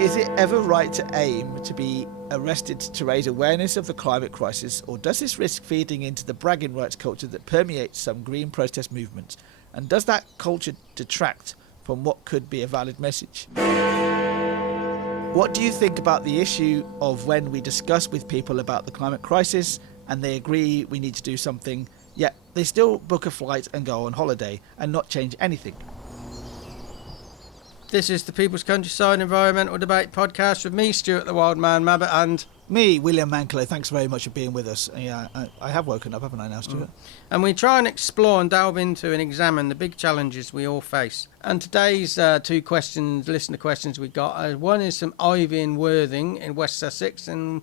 Is it ever right to aim to be arrested to raise awareness of the climate crisis, or does this risk feeding into the bragging rights culture that permeates some green protest movements? And does that culture detract from what could be a valid message? What do you think about the issue of when we discuss with people about the climate crisis and they agree we need to do something, yet they still book a flight and go on holiday and not change anything? This is the People's Countryside Environmental Debate Podcast with me, Stuart the Wild Man Mabbott, and me, William Manklow. Thanks very much for being with us. Yeah, I have woken up, haven't I now, Stuart? And we try and explore and delve into and examine the big challenges we all face. And today's two questions, listener questions we got, one is from Ivy in Worthing in West Sussex, and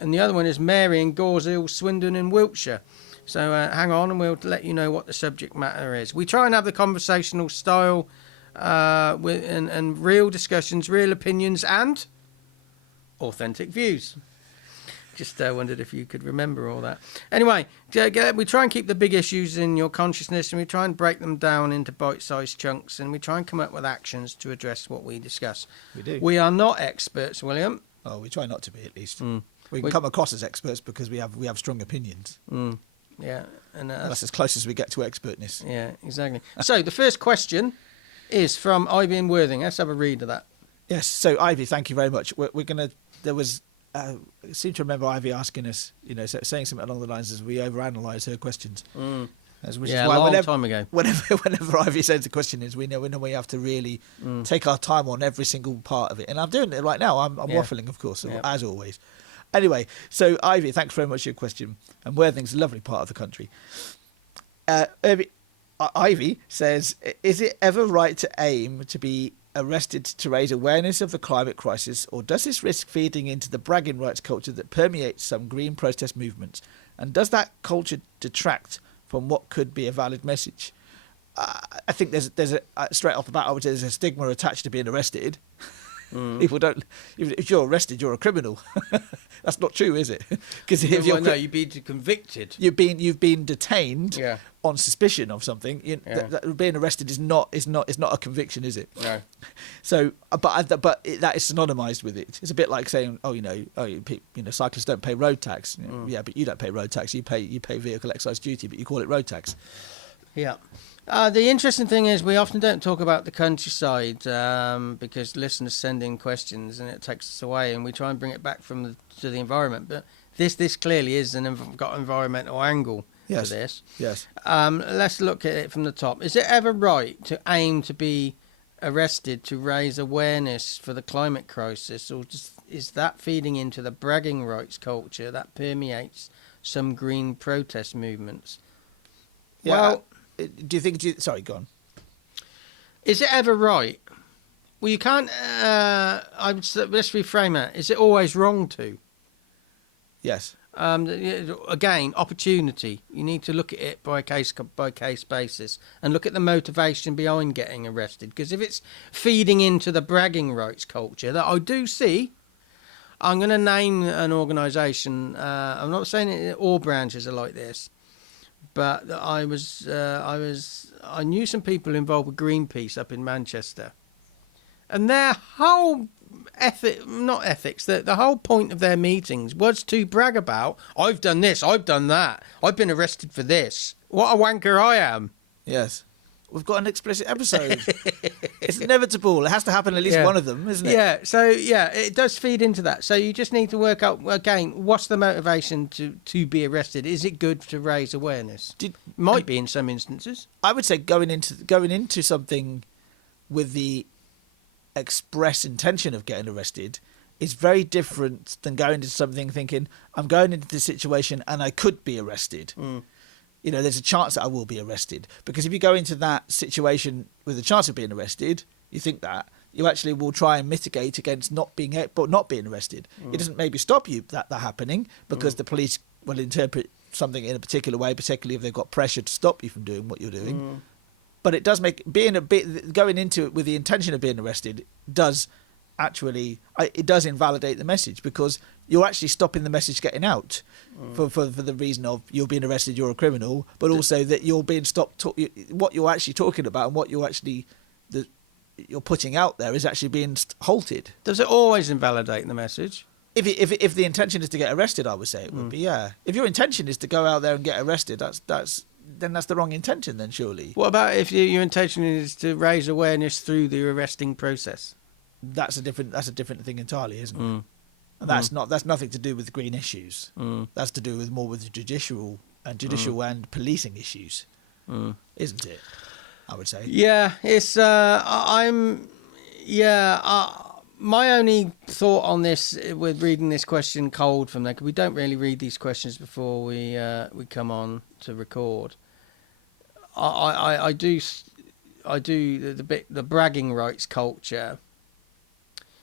the other one is Mary in Gawshill, Swindon in Wiltshire. So hang on and we'll let you know what the subject matter is. We try and have the conversational style and real discussions, real opinions and authentic views. Just wondered if you could remember all that. Anyway, we try and keep the big issues in your consciousness, and we try and break them down into bite-sized chunks, and we try and come up with actions to address what we discuss. We do. We are not experts, William. Oh, we try not to be, at least. We can come across as experts because we have strong opinions. Yeah, and that's as close as we get to expertness. Yeah, exactly. So the first question is from Ivy in Worthing. Let's have a read of that. Yes. So Ivy, thank you very much. We're gonna. There was. I seem to remember Ivy asking us, saying something along the lines as we overanalyze her questions. Which is why a long time ago. Whenever Ivy sends a question in, we know we have to really take our time on every single part of it. And I'm doing it right now. I'm waffling, of course, as always. Anyway, so Ivy, thanks very much for your question. And Worthing's a lovely part of the country. Ivy says, is it ever right to aim to be arrested to raise awareness of the climate crisis, or does this risk feeding into the bragging rights culture that permeates some green protest movements? And does that culture detract from what could be a valid message? I think there's a straight off the bat, I would say there's a stigma attached to being arrested. People don't. If you're arrested, you're a criminal. That's not true, is it? Because if you've been convicted. You've been detained on suspicion of something. Being arrested is not a conviction, is it? No. So, but that is synonymized with it. It's a bit like saying, cyclists don't pay road tax. Yeah, but you don't pay road tax. You pay vehicle excise duty, but you call it road tax. Yeah. The interesting thing is we often don't talk about the countryside because listeners send in questions and it takes us away, and we try and bring it back to the environment. But this clearly is got an environmental angle to this. Yes. Let's look at it from the top. Is it ever right to aim to be arrested to raise awareness for the climate crisis, or is that feeding into the bragging rights culture that permeates some green protest movements? Yeah. Well, do you think... Sorry, go on. Is it ever right? Well, you can't... let's reframe that. Is it always wrong to? Yes. Again, opportunity. You need to look at it by case basis and look at the motivation behind getting arrested. Because if it's feeding into the bragging rights culture that I do see... I'm going to name an organisation. I'm not saying all branches are like this. But I knew some people involved with Greenpeace up in Manchester, and their whole the whole point of their meetings was to brag about, I've done this, I've done that, I've been arrested for this. What a wanker I am. Yes. We've got an explicit episode. It's inevitable. It has to happen at least one of them, isn't it? Yeah, so it does feed into that. So you just need to work out, again, what's the motivation to be arrested? Is it good to raise awareness? Might be in some instances. I would say going into something with the express intention of getting arrested is very different than going into something thinking, I'm going into this situation and I could be arrested. There's a chance that I will be arrested. Because if you go into that situation with a chance of being arrested, you think that, you actually will try and mitigate against not being arrested. It doesn't maybe stop you that happening, because the police will interpret something in a particular way, particularly if they've got pressure to stop you from doing what you're doing. But it does make going into it with the intention of being arrested does invalidate the message, because you're actually stopping the message getting out for the reason of you're being arrested, you're a criminal, but also that you're being stopped. What you're actually talking about and what you're actually you're putting out there is actually being halted. Does it always invalidate the message? If the intention is to get arrested, I would say it would be, yeah. If your intention is to go out there and get arrested, then that's the wrong intention, then surely. What about if your intention is to raise awareness through the arresting process? That's a different thing entirely, isn't it? And that's nothing to do with green issues. That's to do with more with the judicial and policing issues, isn't it? I would say. Yeah, it's my only thought on this with reading this question cold from there, because we don't really read these questions before we come on to record. I do the bragging rights culture.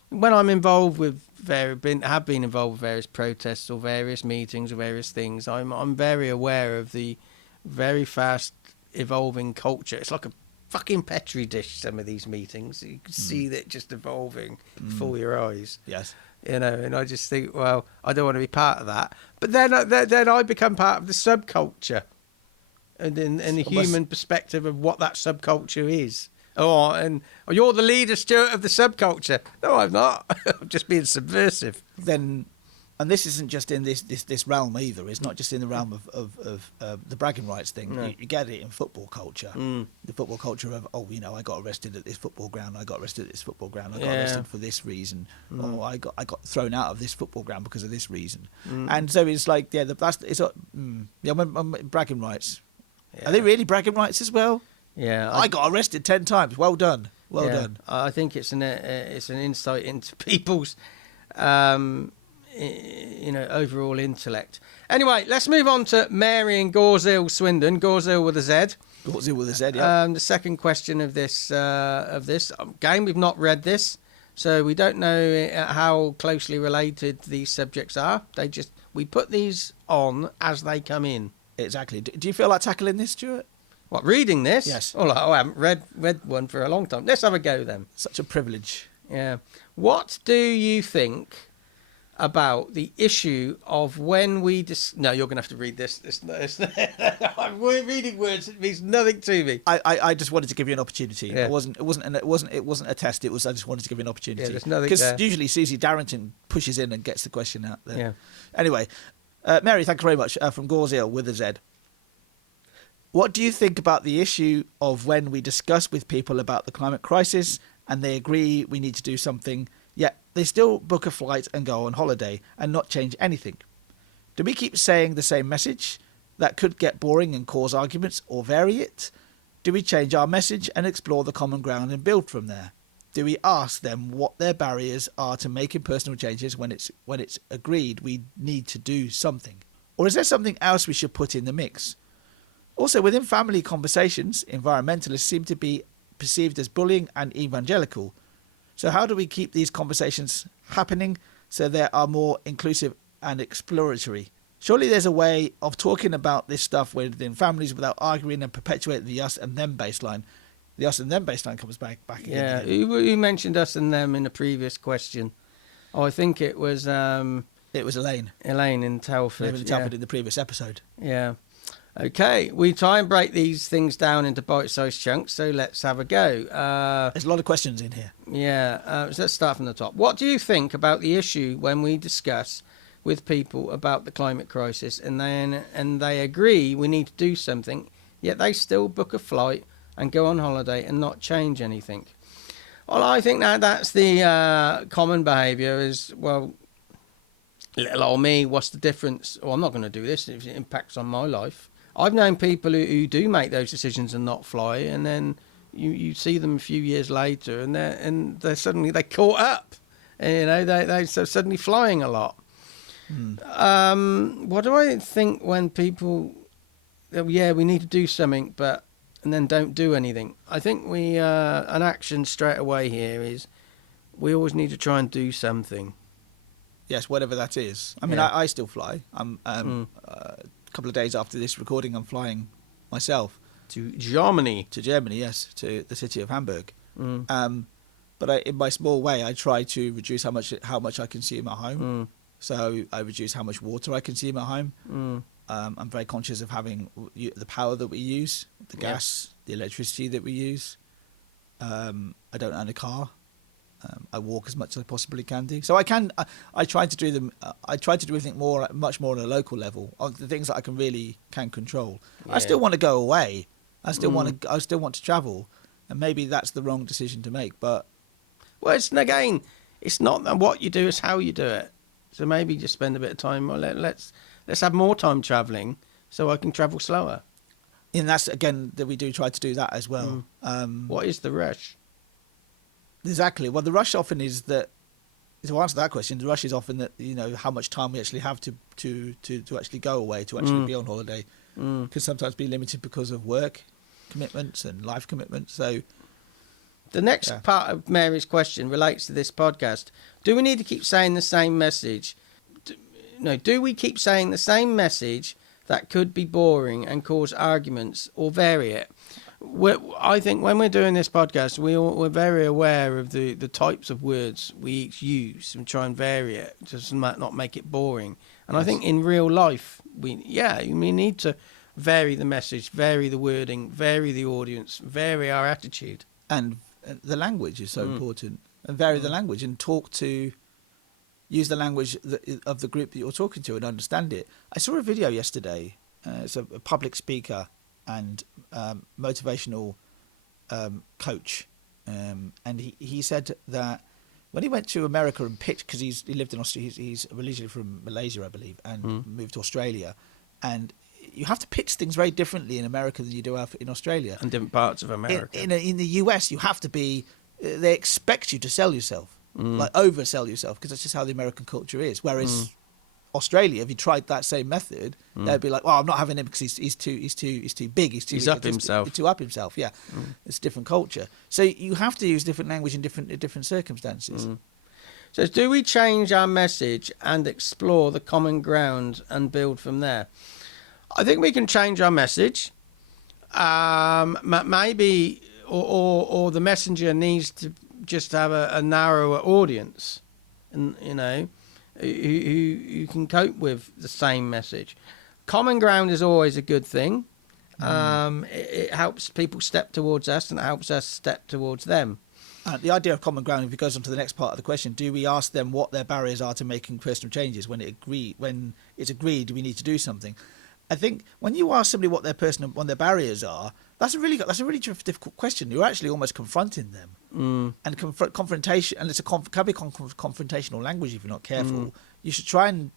When I'm involved with have been involved with various protests or various meetings or various things, I'm very aware of the very fast evolving culture. It's like a fucking petri dish, some of these meetings. You can see that just evolving before your eyes. Yes. You know, and I just think, well, I don't want to be part of that. But then I become part of the subculture, and in the human perspective of what that subculture is. You're the leader, Stuart, of the subculture. No, I'm not. I'm just being subversive. Then, and this isn't just in this realm either. It's not just in the realm of the bragging rights thing. No. You get it in football culture. The football culture of, I got arrested at this football ground. I got arrested at this football ground. I got arrested for this reason. Or I got thrown out of this football ground because of this reason. And so it's like, bragging rights. Yeah. Are they really bragging rights as well? Yeah, I got arrested 10 times. Well done. Well done. I think it's an insight into people's, overall intellect. Anyway, let's move on to Mary and Gawshill Swindon. Gawshill with a Z. Gawshill with a Z. Yeah. The second question of this game, we've not read this, so we don't know how closely related these subjects are. We put these on as they come in. Exactly. Do you feel like tackling this, Stuart? What, reading this? Yes. Oh, I haven't read one for a long time. Let's have a go then. Such a privilege. Yeah. What do you think about the issue of when we... No, you're going to have to read this. I'm reading words. It means nothing to me. I just wanted to give you an opportunity. Yeah. It wasn't a test. I just wanted to give you an opportunity. Yeah, there's nothing because usually Susie Darrington pushes in and gets the question out there. Yeah. Anyway, Mary, thank you very much from Gawshill with a Z. What do you think about the issue of when we discuss with people about the climate crisis and they agree we need to do something, yet they still book a flight and go on holiday and not change anything? Do we keep saying the same message that could get boring and cause arguments, or vary it? Do we change our message and explore the common ground and build from there? Do we ask them what their barriers are to making personal changes when it's agreed we need to do something? Or is there something else we should put in the mix? Also, within family conversations, environmentalists seem to be perceived as bullying and evangelical. So how do we keep these conversations happening so they are more inclusive and exploratory? Surely there's a way of talking about this stuff within families without arguing and perpetuating the us and them baseline. The us and them baseline comes back again. Yeah, who mentioned us and them in a previous question? Oh, I think it was... it was Elaine. Elaine in Telford. In the previous episode. Yeah. Okay, we try and break these things down into bite-sized chunks, so let's have a go. There's a lot of questions in here. Yeah, so let's start from the top. What do you think about the issue when we discuss with people about the climate crisis and they agree we need to do something, yet they still book a flight and go on holiday and not change anything? Well, I think that's the common behaviour is, well, little old me, what's the difference? Oh, I'm not going to do this if it impacts on my life. I've known people who do make those decisions and not fly, and then you see them a few years later, and they're suddenly caught up. And, they're suddenly flying a lot. What do I think when people, we need to do something, and then don't do anything? I think an action straight away here is we always need to try and do something. Yes, whatever that is. I mean, I still fly. A couple of days after this recording, I'm flying myself to Germany. To Germany, yes, to the city of Hamburg. But in my small way, I try to reduce how much I consume at home. So I reduce how much water I consume at home. I'm very conscious of having the power that we use, the gas, the electricity that we use. I don't own a car. I walk as much as I possibly can do. So I try to do them. I try to do everything much more on a local level, on the things that I can control. Yeah. I still want to go away. I still want to travel, and maybe that's the wrong decision to make. But well, it's not what you do; it's how you do it. So maybe just spend a bit of time. Well, let's have more time travelling, so I can travel slower. and that's again that we do try to do that as well. What is the rush? Exactly. Well, the rush often is that. To answer that question, the rush is often that how much time we actually have to actually go away, to actually be on holiday, can sometimes be limited because of work commitments and life commitments. So the next part of Mary's question relates to this podcast. Do we need to keep saying the same message? Do we keep saying the same message that could be boring and cause arguments, or vary it? I think when we're doing this podcast, we're very aware of the types of words we each use and try and vary it to not make it boring. And I think in real life, we need to vary the message, vary the wording, vary the audience, vary our attitude. And the language is so important. And vary the language and use the language of the group that you're talking to and understand it. I saw a video yesterday. It's a public speaker and motivational coach, and he said that when he went to America and pitched, because he lived in Australia, he's originally from Malaysia, I believe, and moved to Australia, and you have to pitch things very differently in America than you do in Australia. And different parts of America. In the US, you have to be. They expect you to sell yourself, like oversell yourself, because that's just how the American culture is. Whereas Australia, if you tried that same method, they'd be like, "Well, I'm not having him because he's too big. He's up himself. He's too up himself." Yeah, it's a different culture. So you have to use different language in different circumstances. So do we change our message and explore the common ground and build from there? I think we can change our message. Maybe, or the messenger needs to just have a narrower audience, and who can cope with the same message. Common ground is always a good thing. It helps people step towards us, and it helps us step towards them. The idea of common ground, if it goes on to the next part of the question, do we ask them what their barriers are to making personal changes? When it's agreed, we need to do something. I think when you ask somebody what their barriers are, that's a really difficult question. You're actually almost confronting them, and confrontation, and can be confrontational language if you're not careful. We should try and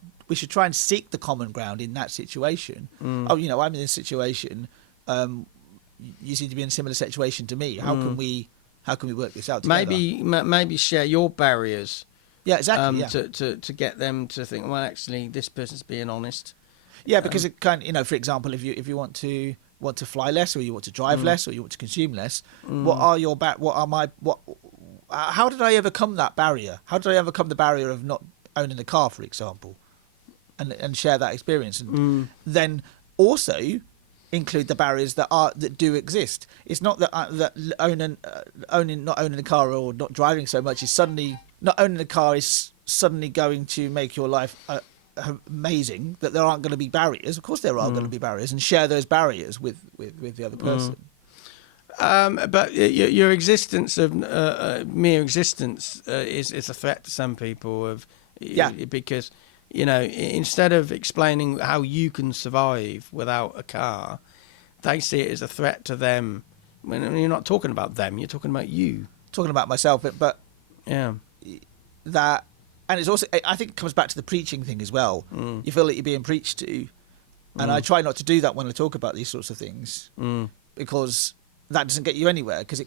seek the common ground in that situation. I'm in this situation. You seem to be in a similar situation to me. How can we work this out together? Maybe share your barriers. Yeah, exactly. To get them to think, well, actually, this person's being honest. Yeah, because it can, for example, if you want to fly less, or you want to drive less, or you want to consume less, how did I overcome that barrier? How did I overcome the barrier of not owning a car, for example, and share that experience, and then also include the barriers that do exist. It's not that not owning a car or not driving so much is suddenly not owning a car is suddenly going to make your life amazing, that there aren't going to be barriers. Of course there are going to be barriers, and share those barriers with the other person. But your existence of mere existence is a threat to some people. Because instead of explaining how you can survive without a car, they see it as a threat to them. When you're not talking about them, you're talking about you. Talking about myself, but that. And it's also, I think it comes back to the preaching thing as well. You feel like you're being preached to. And I try not to do that when I talk about these sorts of things, because that doesn't get you anywhere. Because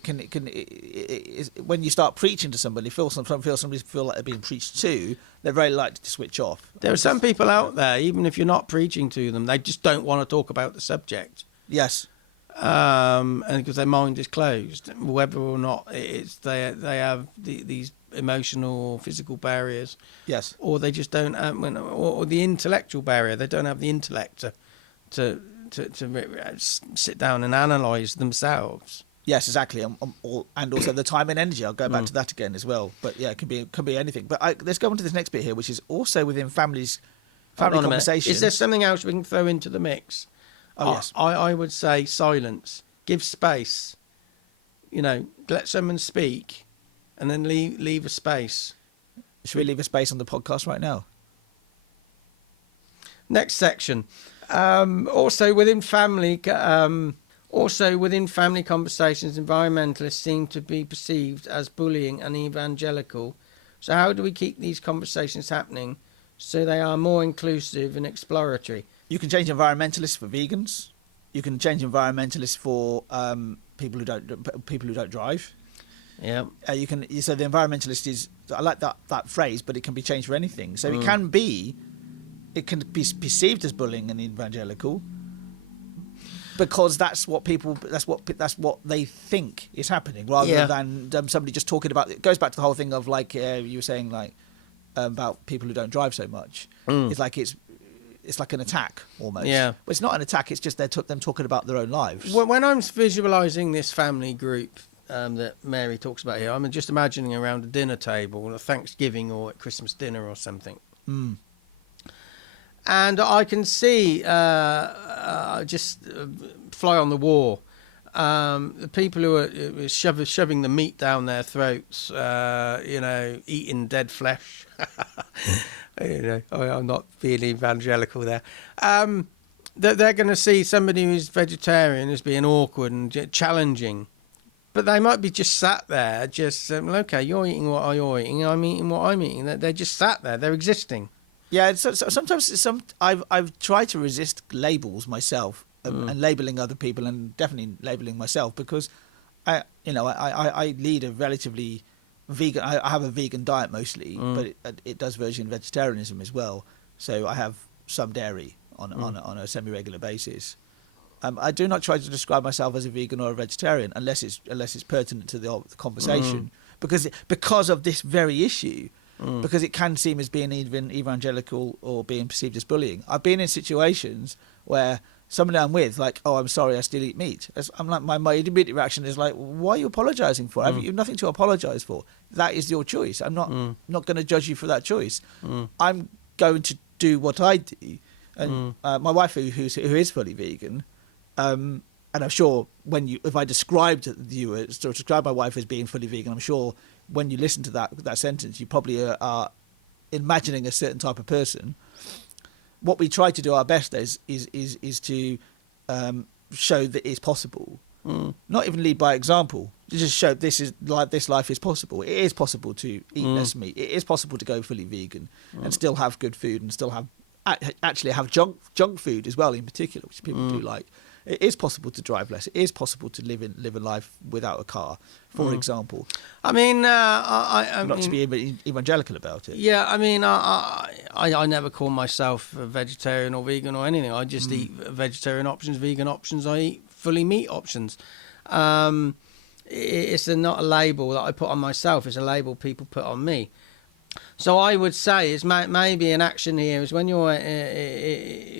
when you start preaching to somebody, somebody feel like they're being preached to, they're very likely to switch off. There are some people out there, even if you're not preaching to them, they just don't want to talk about the subject. Yes. And because their mind is closed, whether or not they have these emotional or physical barriers, yes, or they just don't have, or the intellectual barrier. They don't have the intellect to sit down and analyse themselves. Yes, exactly, and also the time and energy. I'll go back to that again as well. But yeah, it can be anything. But let's go on to this next bit here, which is also within family conversations. Is there something else we can throw into the mix? Oh yes, I would say silence. Give space. let someone speak, and then leave a space. Should we leave a space on the podcast right now? Next section. Also within family conversations, environmentalists seem to be perceived as bullying and evangelical. So how do we keep these conversations happening so they are more inclusive and exploratory? You can change environmentalists for vegans. You can change environmentalists for people who don't drive. Yeah. You can. So the environmentalist is. I like that phrase, but it can be changed for anything. So it can be perceived as bullying and evangelical, because that's what they think is happening, rather than somebody just talking about. It goes back to the whole thing of like you were saying, like about people who don't drive so much. It's like an attack almost. Yeah, well, it's not an attack. It's just them talking about their own lives. When I'm visualising this family group that Mary talks about here, I'm just imagining around a dinner table, a Thanksgiving or at Christmas dinner or something. And I can see just fly on the wall. The people who are shoving the meat down their throats, eating dead flesh. I'm not being evangelical there. They're going to see somebody who's vegetarian as being awkward and challenging. But they might be just sat there, okay, you're eating what you're eating, I'm eating what I'm eating. They're just sat there, they're existing. Yeah, so sometimes I've tried to resist labels myself and labelling other people, and definitely labelling myself, because I lead a relatively vegan. I have a vegan diet mostly, but it does verge in vegetarianism as well. So I have some dairy on a semi-regular basis. I do not try to describe myself as a vegan or a vegetarian unless it's pertinent to the conversation, because of this very issue. Because it can seem as being even evangelical or being perceived as bullying. I've been in situations where somebody I'm with, like, oh, I'm sorry, I still eat meat. I'm like, my immediate reaction is like, why are you apologising for? Have you nothing to apologise for? That is your choice. I'm not going to judge you for that choice. I'm going to do what I do. And my wife, who is fully vegan, and I'm sure if I described my wife as being fully vegan, I'm sure when you listen to that sentence, you probably are imagining a certain type of person. What we try to do our best is to show that it's possible. Not even lead by example. Just show this life is possible. It is possible to eat less meat. It is possible to go fully vegan and still have good food and still have junk food as well, in particular, which people do like. It is possible to drive less. It is possible to live a life without a car, for example. I mean, not to be evangelical about it. Yeah, I mean, I never call myself a vegetarian or vegan or anything. I just eat vegetarian options, vegan options. I eat fully meat options. It's not a label that I put on myself. It's a label people put on me. So I would say is maybe an action here is when you're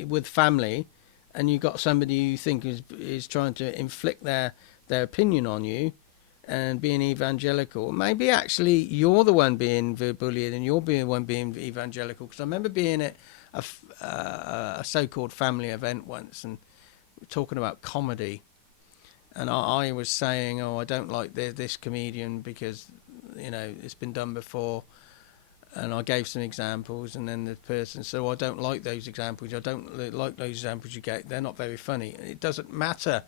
with family, and you've got somebody you think is trying to inflict their opinion on you and being evangelical, maybe actually you're the one being bullied and you're the one being evangelical. Because I remember being at a so-called family event once and talking about comedy, and I was saying, I don't like this comedian because it's been done before. And I gave some examples, and then the person said, I don't like those examples. I don't like those examples you get. They're not very funny. It doesn't matter.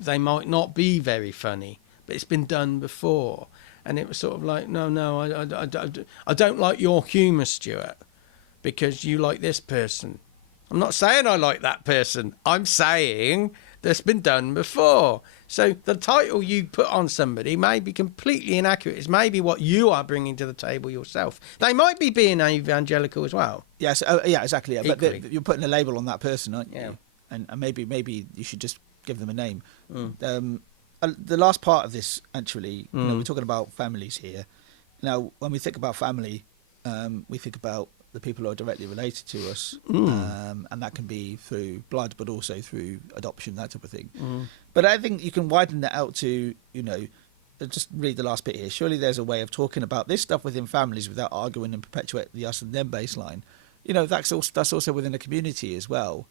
They might not be very funny, but it's been done before. And it was sort of like, no, I don't like your humour, Stuart, because you like this person. I'm not saying I like that person. I'm saying that's been done before. So the title you put on somebody may be completely inaccurate. It's maybe what you are bringing to the table yourself. They might be being evangelical as well. Yes, yeah, exactly. Yeah. But you're putting a label on that person, aren't you? Yeah. And maybe you should just give them a name. The last part of this, actually, we're talking about families here. Now, when we think about family, we think about the people who are directly related to us, and that can be through blood, but also through adoption, that type of thing. But I think you can widen that out to, just read the last bit here. Surely there's a way of talking about this stuff within families without arguing and perpetuate the us and them baseline. That's also within a community as well.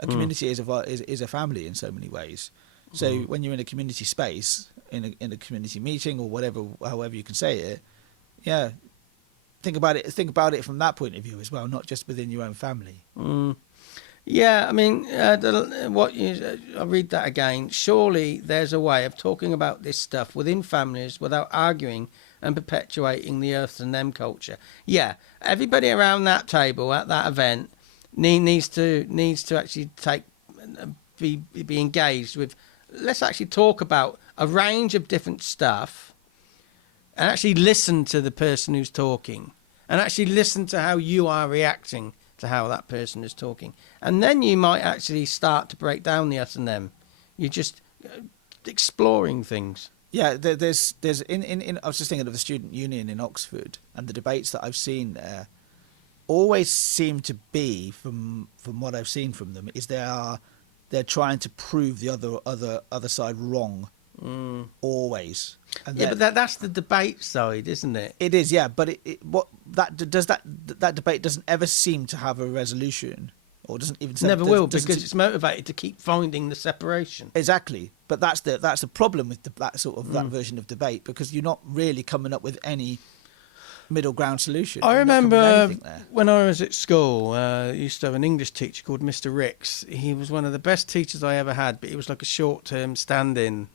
A community is a family in so many ways. So when you're in a community space, in a community meeting or whatever, however you can say it, yeah, think about it. Think about it from that point of view as well, not just within your own family. Yeah, I mean, I read that again. Surely there's a way of talking about this stuff within families without arguing and perpetuating the us and them culture. Yeah, everybody around that table at that event needs to actually be engaged with. Let's actually talk about a range of different stuff, and actually listen to the person who's talking, and actually listen to how you are reacting to how that person is talking, and then you might actually start to break down the us and them. You're just exploring things. Yeah, there's in I was just thinking of the student union in Oxford, and the debates that I've seen there always seem to be, from what I've seen from them, is they're trying to prove the other side wrong. Always. And yeah, but that's the debate side, isn't it? It is, yeah. But that debate doesn't ever seem to have a resolution, or doesn't even. Never will, because it's motivated to keep finding the separation. Exactly, but that's the problem with that sort of that version of debate, because you're not really coming up with any middle ground solution. I remember when I was at school, I used to have an English teacher called Mr. Ricks. He was one of the best teachers I ever had, but he was like a short-term stand-in.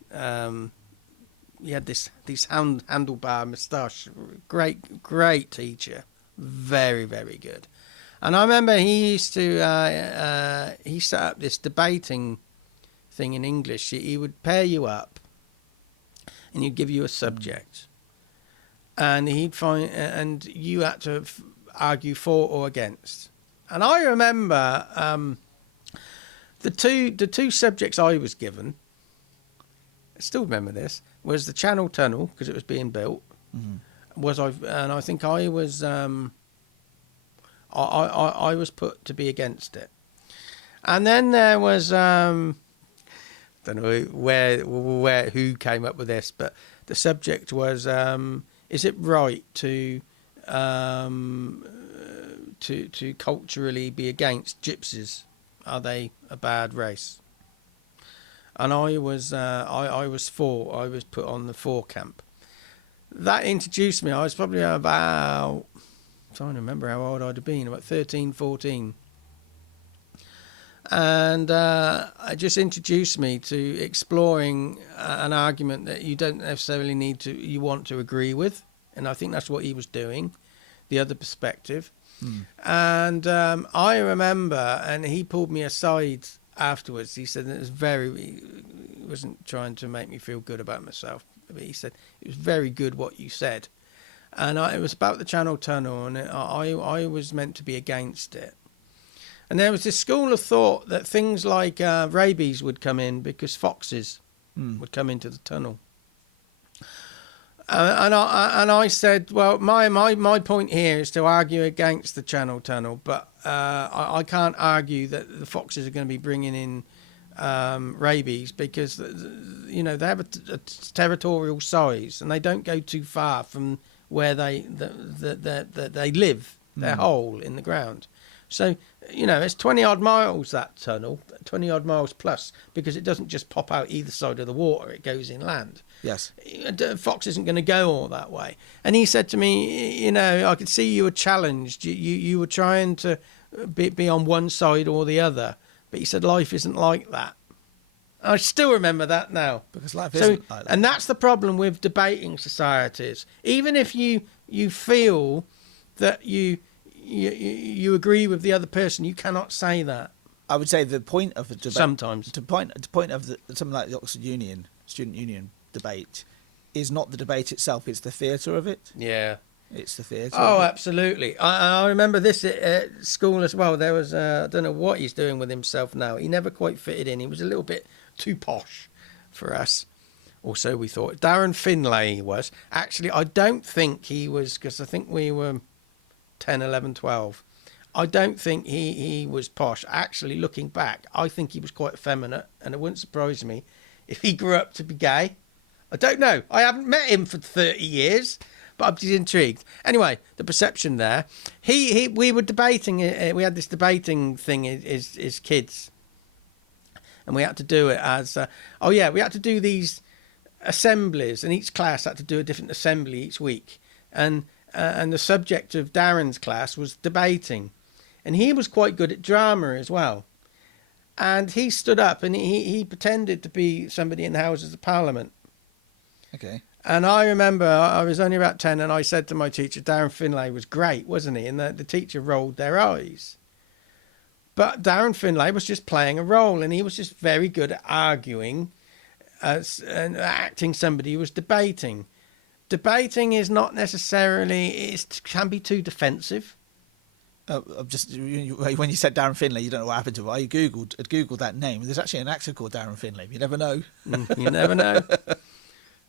He had this handlebar moustache. Great teacher, very, very good. And I remember he used to he set up this debating thing in English. He would pair you up, and he'd give you a subject. And he'd find, and you had to argue for or against. And I remember the two subjects I was given. I still remember this, was the Channel Tunnel, because it was being built. And I think I was I was put to be against it. And then there was don't know who came up with this, but the subject was. Is it right to culturally be against gypsies? Are they a bad race? And I was for. I was put on the for camp. That introduced me. I was probably about, I'm trying to remember how old I'd have been, about 13, 14. And it just introduced me to exploring an argument that you don't necessarily you want to agree with. And I think that's what he was doing, the other perspective. And I remember, and he pulled me aside afterwards. He said he wasn't trying to make me feel good about myself, but he said it was very good what you said. And it was about the Channel Tunnel, and I was meant to be against it. And there was this school of thought that things like rabies would come in because foxes would come into the tunnel. And I said, well, my point here is to argue against the Channel Tunnel, but I can't argue that the foxes are going to be bringing in rabies, because they have a territorial size, and they don't go too far from where they live, their hole in the ground. So, it's 20 odd miles, that tunnel, 20 odd miles plus, because it doesn't just pop out either side of the water, it goes inland. Yes. Fox isn't going to go all that way. And he said to me, I could see you were challenged. You were trying to be on one side or the other. But he said life isn't like that. I still remember that now. Because life isn't like that. And that's the problem with debating societies. Even if you feel that you agree with the other person, you cannot say that. I would say the point of the debate sometimes the point of something like the Oxford Union Student Union debate is not the debate itself; it's the theatre of it. Yeah, it's the theatre. Oh, absolutely. I remember this at school as well. There was I don't know what he's doing with himself now. He never quite fitted in. He was a little bit too posh for us. Or so we thought. Darren Finlay was. Actually, I don't think he was, because I think we were 10, 11, 12. I don't think he was posh. Actually, looking back, I think he was quite effeminate, and it wouldn't surprise me if he grew up to be gay. I don't know. I haven't met him for 30 years, but I'm just intrigued. Anyway, the perception there. We were debating. We had this debating thing as kids, and we had to do it as. We had to do these assemblies, and each class had to do a different assembly each week. And the subject of Darren's class was debating, and he was quite good at drama as well. And he stood up and he pretended to be somebody in the Houses of Parliament. Okay. And I remember I was only about 10, and I said to my teacher, Darren Finlay was great, wasn't he? And the teacher rolled their eyes. But Darren Finlay was just playing a role, and he was just very good at arguing and acting somebody who was debating. Debating is not necessarily, it can be too defensive. Just when you said Darren Finlay, you don't know what happened to it. I googled that name. There's actually an actor called Darren Finlay. You never know. You never know.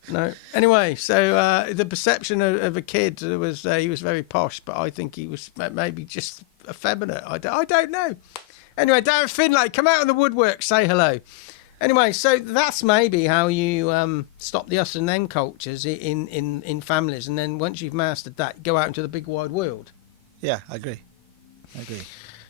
No. Anyway, so the perception of a kid was he was very posh, but I think he was maybe just effeminate. I don't know. Anyway, Darren Finlay, come out of the woodwork, say hello. Anyway, so that's maybe how you stop the us and them cultures in families, and then once you've mastered that, go out into the big wide world. Yeah, I agree.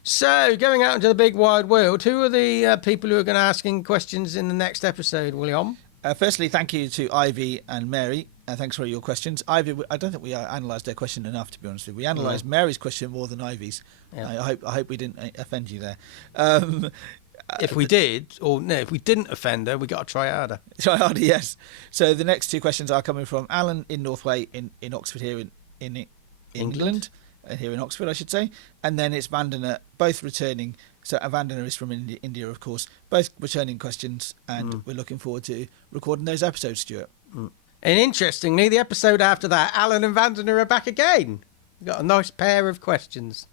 So, going out into the big wide world, who are the people who are going to ask questions in the next episode, William? Firstly, thank you to Ivy and Mary. Thanks for your questions. Ivy, I don't think we analysed their question enough, to be honest with you. We analysed Mary's question more than Ivy's. Yeah. I hope we didn't offend you there. If we did, or no, if we didn't offend her, we got to try harder. Try harder, yes. So the next two questions are coming from Alan in Northway in Oxford here in England. Here in Oxford, I should say. And then it's Vandana, both returning. So Vandana is from India, of course. Both returning questions, and we're looking forward to recording those episodes, Stuart. And interestingly, the episode after that, Alan and Vandana are back again. We've got a nice pair of questions.